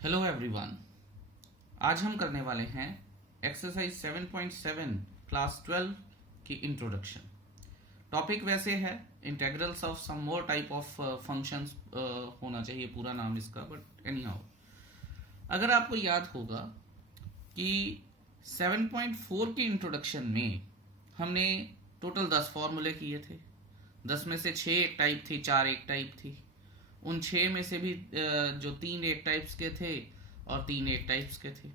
Hello everyone. आज हम करने वाले हैं एक्सरसाइज 7.7 क्लास 12 की इंट्रोडक्शन। टॉपिक वैसे है integrals of some more type of functions होना चाहिए पूरा नाम इसका, बट एनी हाउ अगर आपको याद होगा कि 7.4 की इंट्रोडक्शन में हमने टोटल 10 फॉर्मूले किए थे। 10 में से 6 एक टाइप थी, 4 एक टाइप थी। उन 6 में से भी जो 3 एक टाइप्स के थे और 3 एक टाइप्स के थे,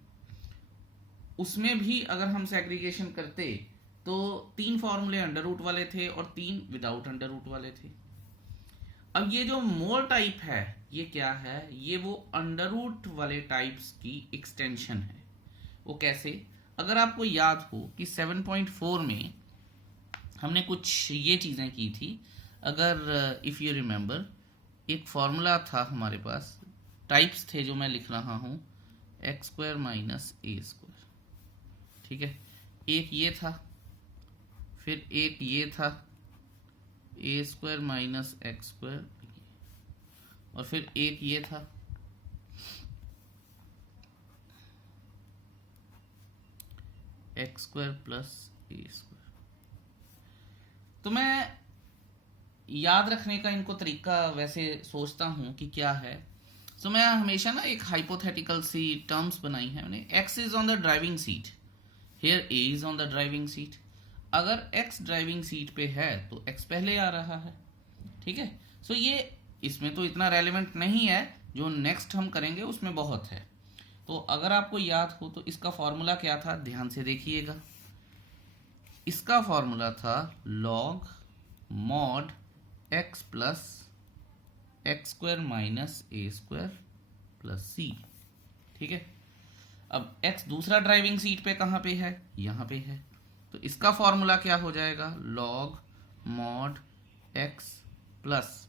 उसमें भी अगर हम सेग्रीगेशन करते तो 3 फॉर्मूले अंडर रूट वाले थे और 3 विदाउट अंडर रूट वाले थे। अब ये जो मोर टाइप है ये क्या है? ये वो अंडर रूट वाले टाइप्स की एक्सटेंशन है। वो कैसे? अगर आपको याद हो कि 7.4 में हमने कुछ ये चीज़ें की थी। अगर इफ़ यू रिमेंबर, एक फॉर्मूला था हमारे पास, टाइप्स थे जो मैं लिख रहा हूँ, x square minus a square. ठीक है, एक ये था, फिर एक ये था ए स्क्वायर माइनस एक्स स्क्वायर, और फिर एक ये था x square plus a square. तो मैं याद रखने का इनको तरीका वैसे सोचता हूँ कि क्या है। सो मैं हमेशा ना एक हाइपोथेटिकल सी टर्म्स बनाई है मैंने। X is on the driving seat, here A is on the driving seat. अगर एक्स ड्राइविंग सीट पे है तो एक्स पहले आ रहा है। ठीक है, सो ये इसमें तो इतना रेलेवेंट नहीं है, जो नेक्स्ट हम करेंगे उसमें बहुत है। तो अगर आपको याद हो तो इसका फॉर्मूला क्या था, ध्यान से देखिएगा। इसका फॉर्मूला था log mod x plus x square minus a square plus c. ठीक है, अब एक्स दूसरा ड्राइविंग सीट पे कहाँ पे है? यहाँ पे है। तो इसका फॉर्मूला क्या हो जाएगा? Log mod x plus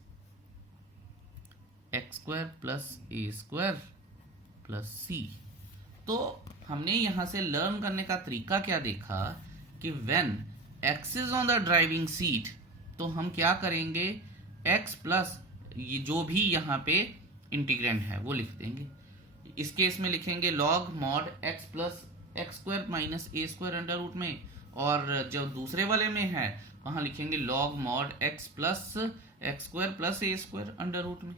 x square plus a square plus c. तो हमने यहां से लर्न करने का तरीका क्या देखा कि when x is on the driving seat तो हम क्या करेंगे, एक्स प्लस ये जो भी यहाँ पे इंटीग्रेंड है वो लिख देंगे। इस केस में लिखेंगे log mod x plus x square minus a square under root में, और जो दूसरे वाले में है वहां लिखेंगे log mod x plus x square plus a square under root में।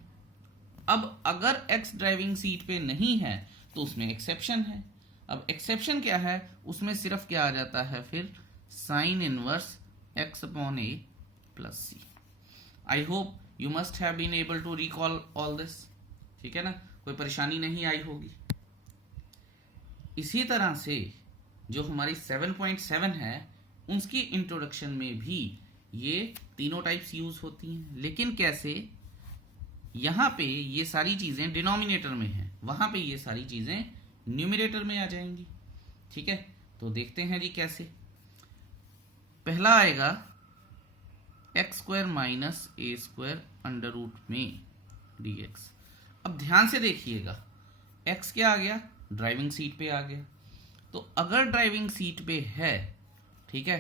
अब अगर एक्स ड्राइविंग सीट पे नहीं है तो उसमें एक्सेप्शन है। अब एक्सेप्शन क्या है? उसमें सिर्फ क्या आ जाता है फिर, sine inverse x upon a plus c. I hope you must have been able to recall all this. ठीक है ना, कोई परेशानी नहीं आई होगी। इसी तरह से जो हमारी 7.7 है उसकी इंट्रोडक्शन में भी ये तीनों टाइप्स यूज होती हैं। लेकिन कैसे? यहां पे ये सारी चीजें डिनोमिनेटर में है, वहां पे ये सारी चीजें न्यूमरेटर में आ जाएंगी। ठीक है, तो देखते हैं जी कैसे। पहला आएगा x square minus a square under root में dx। अब ध्यान से देखिएगा, x क्या आ गया? ड्राइविंग सीट पे आ गया। तो अगर ड्राइविंग सीट पे है, ठीक है,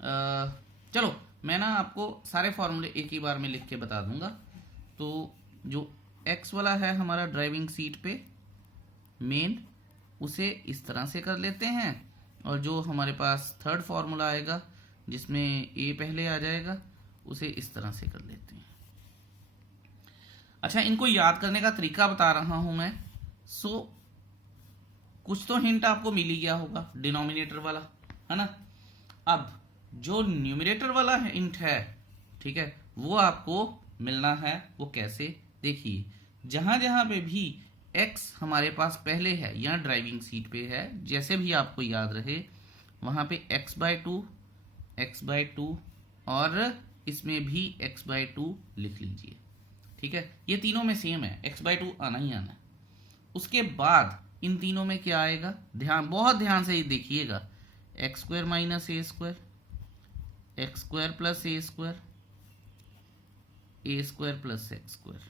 चलो मैं ना आपको सारे फॉर्मूले एक ही बार में लिख के बता दूंगा। तो जो x वाला है हमारा ड्राइविंग सीट पे मेन, उसे इस तरह से कर लेते हैं, और जो हमारे पास थर्ड फॉर्मूला आएगा जिसमें a पहले आ जाएगा उसे इस तरह से कर लेते हैं। अच्छा, इनको याद करने का तरीका बता रहा हूं मैं। सो कुछ तो हिंट आपको मिल ही गया होगा डिनोमिनेटर वाला, है ना। अब जो न्यूमरेटर वाला हिंट है, ठीक है, वो आपको मिलना है। वो कैसे? देखिए, जहां जहां पे भी x हमारे पास पहले है या ड्राइविंग सीट पे है, जैसे भी आपको याद रहे, वहां पे x बाय टू और इसमें भी x बाय टू लिख लीजिए। ठीक है, ये तीनों में सेम है, x बाय टू आना ही आना है। उसके बाद इन तीनों में क्या आएगा? बहुत ध्यान से देखिएगा, x square minus a square, x square plus a square, A square plus x square,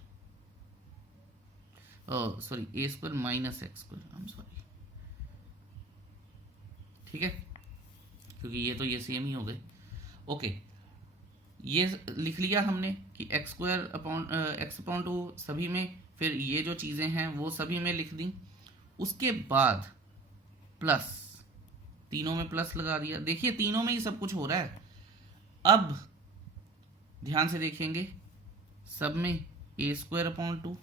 sorry A square minus x square, I am sorry. ठीक है, क्योंकि ये सेम ही हो गए। ओके, ये लिख लिया हमने कि एक्स स्क्वायर अपॉन टू सभी में, फिर ये जो चीज़ें हैं वो सभी में लिख दी, उसके बाद प्लस, तीनों में प्लस लगा दिया। देखिए तीनों में ही सब कुछ हो रहा है। अब ध्यान से देखेंगे, सब में ए स्क्वायर अपॉन टू,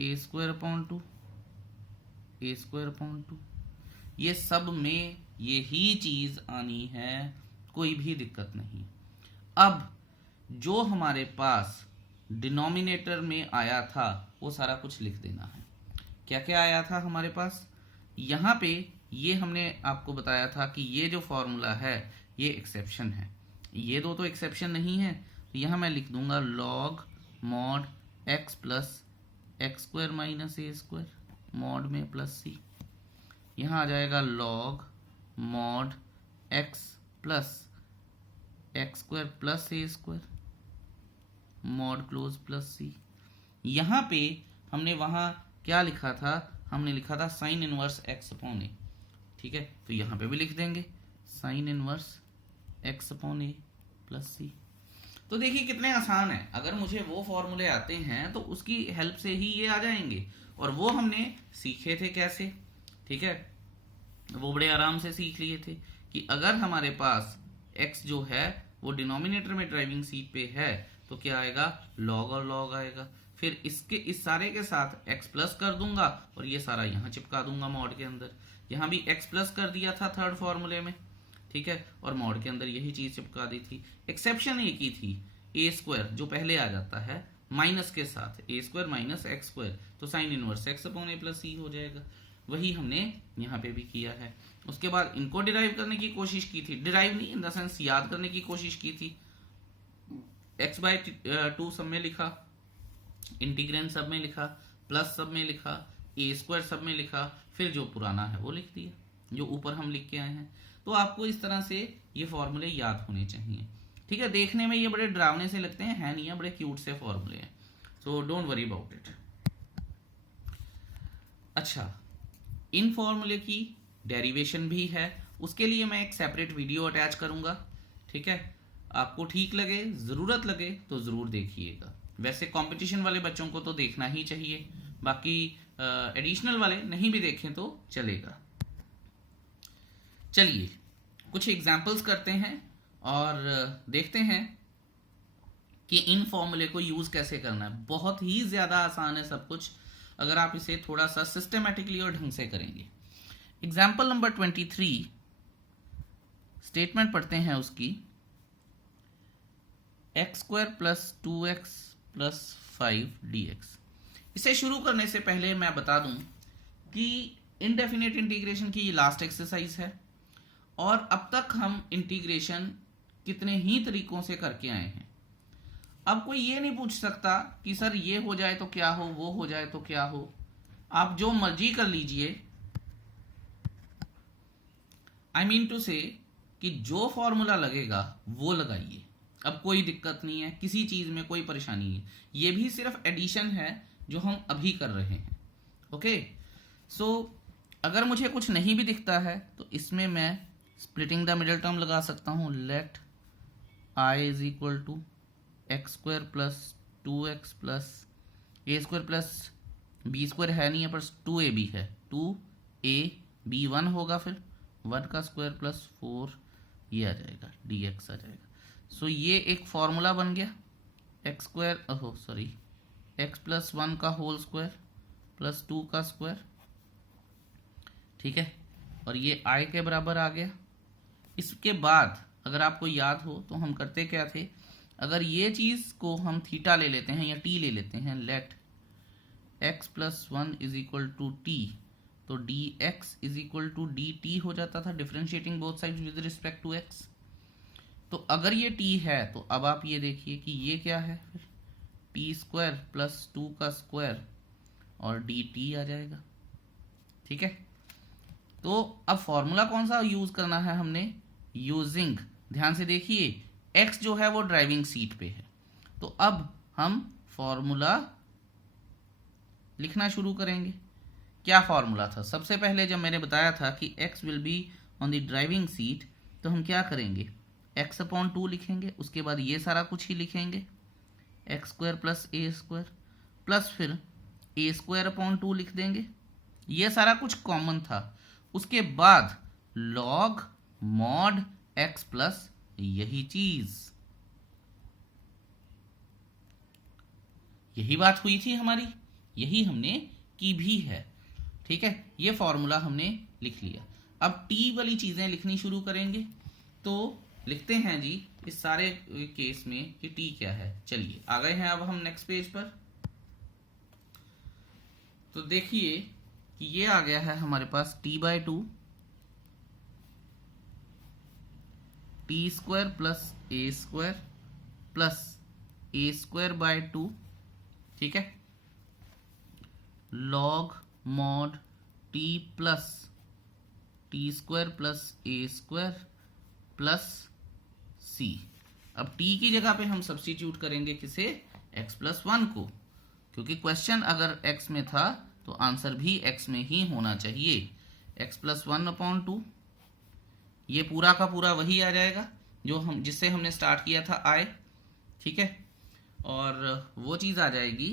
ए स्क्वायर अपॉन टू, ए स्क्वायर अपॉन टू, ये सब में यही चीज आनी है, कोई भी दिक्कत नहीं। अब जो हमारे पास डिनोमिनेटर में आया था वो सारा कुछ लिख देना है। क्या क्या आया था हमारे पास, यहाँ पे ये हमने आपको बताया था कि ये जो फॉर्मूला है ये एक्सेप्शन है, ये दो तो एक्सेप्शन नहीं है, तो यहाँ मैं लिख दूंगा log mod x plus x square minus a square, mod में प्लस सी, यहाँ आ जाएगा log mod x plus x square plus a square, mod close plus c. यहाँ पे हमने वहाँ क्या लिखा था, हमने लिखा था साइन इनवर्स एक्स अपॉन ए, ठीक है, तो यहाँ पे भी लिख देंगे sign inverse x upon a plus c. तो देखिए कितने आसान है, अगर मुझे वो फॉर्मूले आते हैं तो उसकी हेल्प से ही ये आ जाएंगे, और वो हमने सीखे थे कैसे, ठीक है, वो बड़े आराम से सीख लिए थे कि अगर हमारे पास x जो है वो डिनोमिनेटर में ड्राइविंग सीट पे है तो क्या आएगा, log और log आएगा, फिर इसके इस सारे के साथ x प्लस कर दूंगा और ये सारा यहाँ चिपका दूंगा मॉड के अंदर। यहाँ भी x प्लस कर दिया था थर्ड फॉर्मूले में, ठीक है, और मॉड के अंदर यही चीज चिपका दी थी। एक्सेप्शन एक ही थी, ए स्क्वायर जो पहले आ जाता है माइनस के साथ, ए स्क्वायर माइनस एक्स स्क्वायर, तो sign inverse x upon a plus सी हो जाएगा। वही हमने यहाँ पे भी किया है। उसके बाद इनको डिराइव करने की कोशिश की थी, डिराइव नहीं इन द सेंस याद करने की कोशिश की थी। एक्स बाय 2 सब में लिखा, इंटीग्रेंड सब में लिखा, प्लस सब में लिखा, ए स्क्वायर सब में लिखा, फिर जो पुराना है वो लिख दिया, जो ऊपर हम लिख के आए हैं। तो आपको इस तरह से ये फॉर्मूले याद होने चाहिए, ठीक है। देखने में ये बड़े डरावने से लगते हैं, है नहीं है, बड़े क्यूट से फॉर्मूले हैं, so don't worry about it. अच्छा, इन फॉर्मूले की डेरिवेशन भी है, उसके लिए मैं एक सेपरेट वीडियो अटैच करूंगा, ठीक है। आपको ठीक लगे, जरूरत लगे तो जरूर देखिएगा। वैसे कंपटीशन वाले बच्चों को तो देखना ही चाहिए, बाकी एडिशनल वाले नहीं भी देखें तो चलेगा। चलिए कुछ एग्जाम्पल्स करते हैं और देखते हैं कि इन फॉर्मूले को यूज कैसे करना है। बहुत ही ज्यादा आसान है सब कुछ, अगर आप इसे थोड़ा सा सिस्टमेटिकली और ढंग से करेंगे। एग्जाम्पल नंबर 23, स्टेटमेंट पढ़ते हैं उसकी, x square plus 2x plus 5 dx। इसे शुरू करने से पहले मैं बता दूं कि इनडेफिनेट इंटीग्रेशन की ये लास्ट एक्सरसाइज है, और अब तक हम इंटीग्रेशन कितने ही तरीकों से करके आए हैं। अब कोई ये नहीं पूछ सकता कि सर ये हो जाए तो क्या हो, वो हो जाए तो क्या हो। आप जो मर्जी कर लीजिए, आई मीन टू से कि जो फॉर्मूला लगेगा वो लगाइए, अब कोई दिक्कत नहीं है, किसी चीज में कोई परेशानी नहीं। ये भी सिर्फ एडिशन है जो हम अभी कर रहे हैं, ओके। सो अगर मुझे कुछ नहीं भी दिखता है तो इसमें मैं स्प्लिटिंग द मिडिल टर्म लगा सकता हूं, let I is equal to x square plus 2x plus a square plus b square है नहीं है पर 2ab है, 2ab 1 होगा, फिर 1 का स्क्वायर प्लस 4 ये आ जाएगा, dx आ जाएगा। सो ये एक फॉर्मूला बन गया, x square sorry x plus 1 का होल स्क्वायर प्लस 2 का स्क्वायर, ठीक है, और ये आई के बराबर आ गया। इसके बाद अगर आपको याद हो तो हम करते क्या थे, अगर ये चीज को हम थीटा ले लेते हैं या टी ले लेते हैं, let x plus 1 is equal to t, तो d x is equal to d t हो जाता था, differentiating both sides with respect to x. तो अगर ये टी है तो अब आप ये देखिए कि ये क्या है, फिर टी स्क्वायर प्लस 2 का स्क्वायर और डी टी आ जाएगा, ठीक है। तो अब फॉर्मूला कौन सा यूज करना है हमने, यूजिंग, ध्यान से देखिए, x जो है वो ड्राइविंग सीट पे है, तो अब हम फॉर्मूला लिखना शुरू करेंगे। क्या फॉर्मूला था, सबसे पहले जब मैंने बताया था कि x will be on the driving seat, तो हम क्या करेंगे, x अपॉन 2 लिखेंगे, उसके बाद ये सारा कुछ ही लिखेंगे, x square plus a square plus फिर ए स्क्वायर अपॉन 2 लिख देंगे। ये सारा कुछ कॉमन था। उसके बाद लॉग मॉड एक्स प्लस यही चीज, यही बात हुई थी हमारी, यही हमने की भी है। ठीक है, ये फॉर्मूला हमने लिख लिया। अब टी वाली चीजें लिखनी शुरू करेंगे। तो लिखते हैं जी इस सारे केस में कि टी क्या है। चलिए आ गए हैं अब हम नेक्स्ट पेज पर। तो देखिए कि ये आ गया है हमारे पास t/2 t square plus a square plus a square by 2, ठीक है, log mod t plus t square plus a square plus c. अब टी की जगह पे हम सब्स्टिट्यूट करेंगे किसे, x प्लस 1 को, क्योंकि क्वेश्चन अगर x में था तो आंसर भी x में ही होना चाहिए। x प्लस 1/2, ये पूरा का पूरा वही आ जाएगा जो हम जिससे हमने स्टार्ट किया था i, ठीक है, और वो चीज आ जाएगी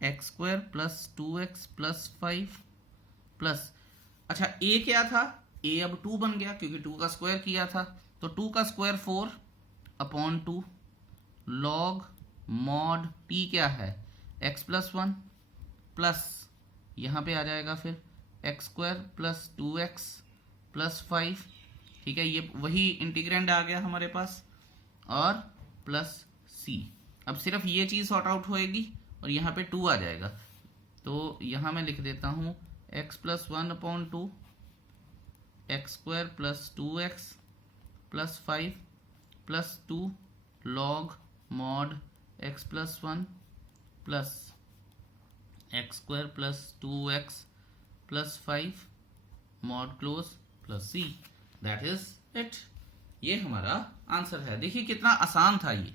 x square plus 2x plus 5 plus, अच्छा a क्या था, a अब 2 बन गया क्योंकि 2 का स्क्वायर किया था, तो 2 का स्क्वायर 4/2 लॉग मॉड t क्या है x प्लस 1 प्लस यहाँ पे आ जाएगा फिर x square plus 2x plus 5, ठीक है, ये वही इंटीग्रेंड आ गया हमारे पास, और प्लस c। अब सिर्फ ये चीज सॉर्ट आउट होएगी और यहाँ पे 2 आ जाएगा, तो यहाँ मैं लिख देता हूँ x plus 1/2 x square plus 2x plus 5 plus 2 log mod x plus 1 plus x square plus 2x plus 5 mod close plus c। That is it, ये हमारा आंसर है। देखिए कितना आसान था ये।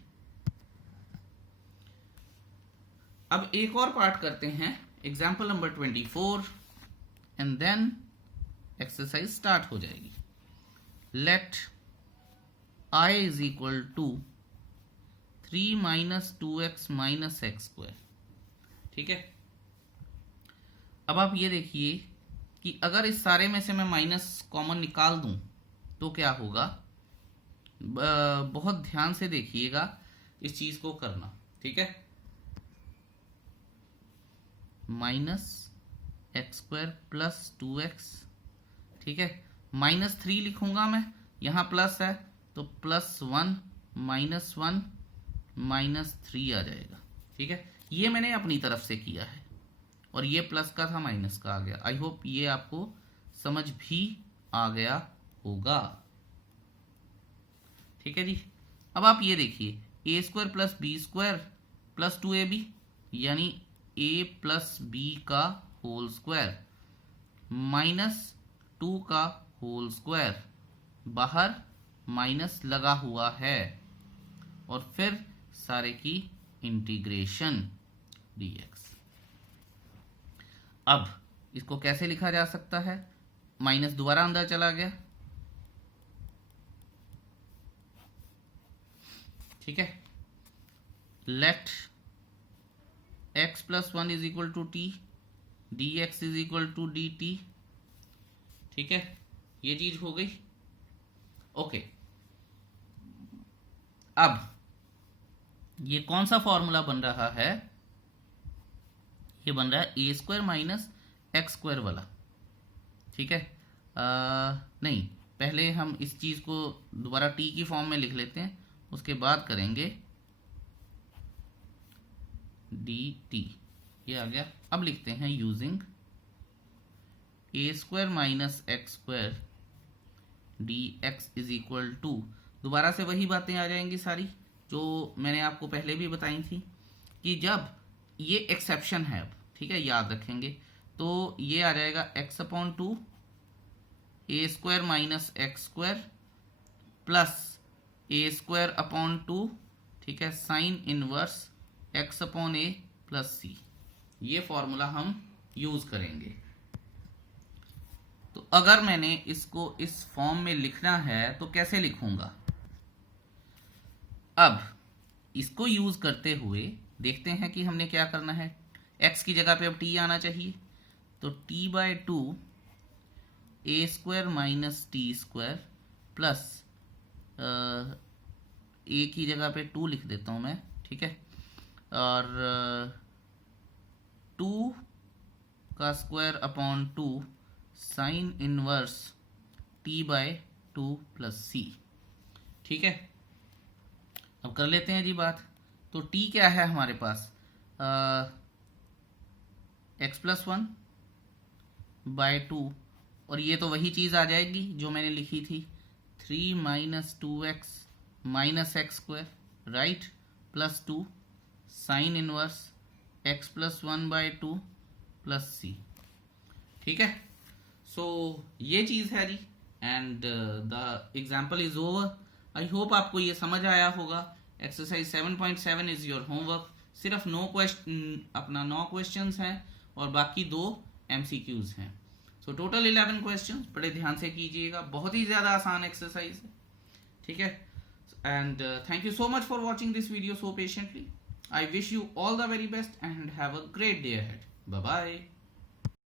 अब एक और पार्ट करते हैं, example number 24, and then exercise start हो जाएगी। Let I is equal to 3 minus 2x minus x square, ठीक है। अब आप ये देखिए कि अगर इस सारे में से मैं माइनस कॉमन निकाल दूं तो क्या होगा, बहुत ध्यान से देखिएगा इस चीज को करना, ठीक है। Minus x square plus 2x, ठीक है, -3 लिखूंगा मैं, यहां प्लस है तो प्लस 1 माइनस 1 -3 आ जाएगा, ठीक है। ये मैंने अपनी तरफ से किया है और ये प्लस का था माइनस का आ गया। आई होप ये आपको समझ भी आ गया होगा, ठीक है जी। अब आप ये देखिए a square plus b square plus 2ab, यानी a प्लस बी का होल स्क्वायर -2 का होल स्क्वायर, बाहर माइनस लगा हुआ है, और फिर सारे की इंटीग्रेशन dx। अब इसको कैसे लिखा जा सकता है, माइनस दोबारा अंदर चला गया, ठीक है। Let x plus 1 is equal to t, dx is equal to dt, ठीक है, ये चीज हो गई, ओके। अब ये कौन सा फॉर्मूला बन रहा है, ये बन रहा है ए स्क्वायर माइनस एक्स स्क्वायर वाला, ठीक है। नहीं, पहले हम इस चीज को दोबारा टी की फॉर्म में लिख लेते हैं, उसके बाद करेंगे dt, ये आ गया। अब लिखते हैं using a square minus x square dx is equal to, दोबारा से वही बातें आ जाएंगी सारी जो मैंने आपको पहले भी बताई थी, कि जब ये एक्सेप्शन है, अब ठीक है, याद रखेंगे, तो ये आ जाएगा x/2 a square minus x square plus a square upon 2, ठीक है, साइन इनवर्स x/a प्लस c। ये फॉर्मूला हम यूज करेंगे। तो अगर मैंने इसको इस फॉर्म में लिखना है तो कैसे लिखूंगा, अब इसको यूज करते हुए देखते हैं कि हमने क्या करना है। x की जगह पे अब t आना चाहिए, तो t/2 a² minus T square plus a की जगह पे 2 लिख देता हूँ मैं, ठीक है, और 2 का square upon 2 sine inverse t/2 plus c। ठीक है, अब कर लेते हैं जी बात। तो t क्या है हमारे पास, x+1/2, और ये तो वही चीज़ आ जाएगी जो मैंने लिखी थी, 3 minus 2x minus x², right, plus 2 sine inverse x+1/2 plus c। ठीक है, सो ये चीज़ है जी, and the example is over. I hope आपको ये समझ आया होगा। Exercise 7.7 is your homework. सिर्फ 9 क्वेश्चंस हैं और बाकी 2 MCQs हैं। सो टोटल 11 क्वेश्चंस, बड़े ध्यान से कीजिएगा, बहुत ही ज़्यादा आसान एक्सरसाइज है। ठीक है, and thank you so much for watching this video so patiently. I wish you all the very best and have a great day ahead. Bye bye.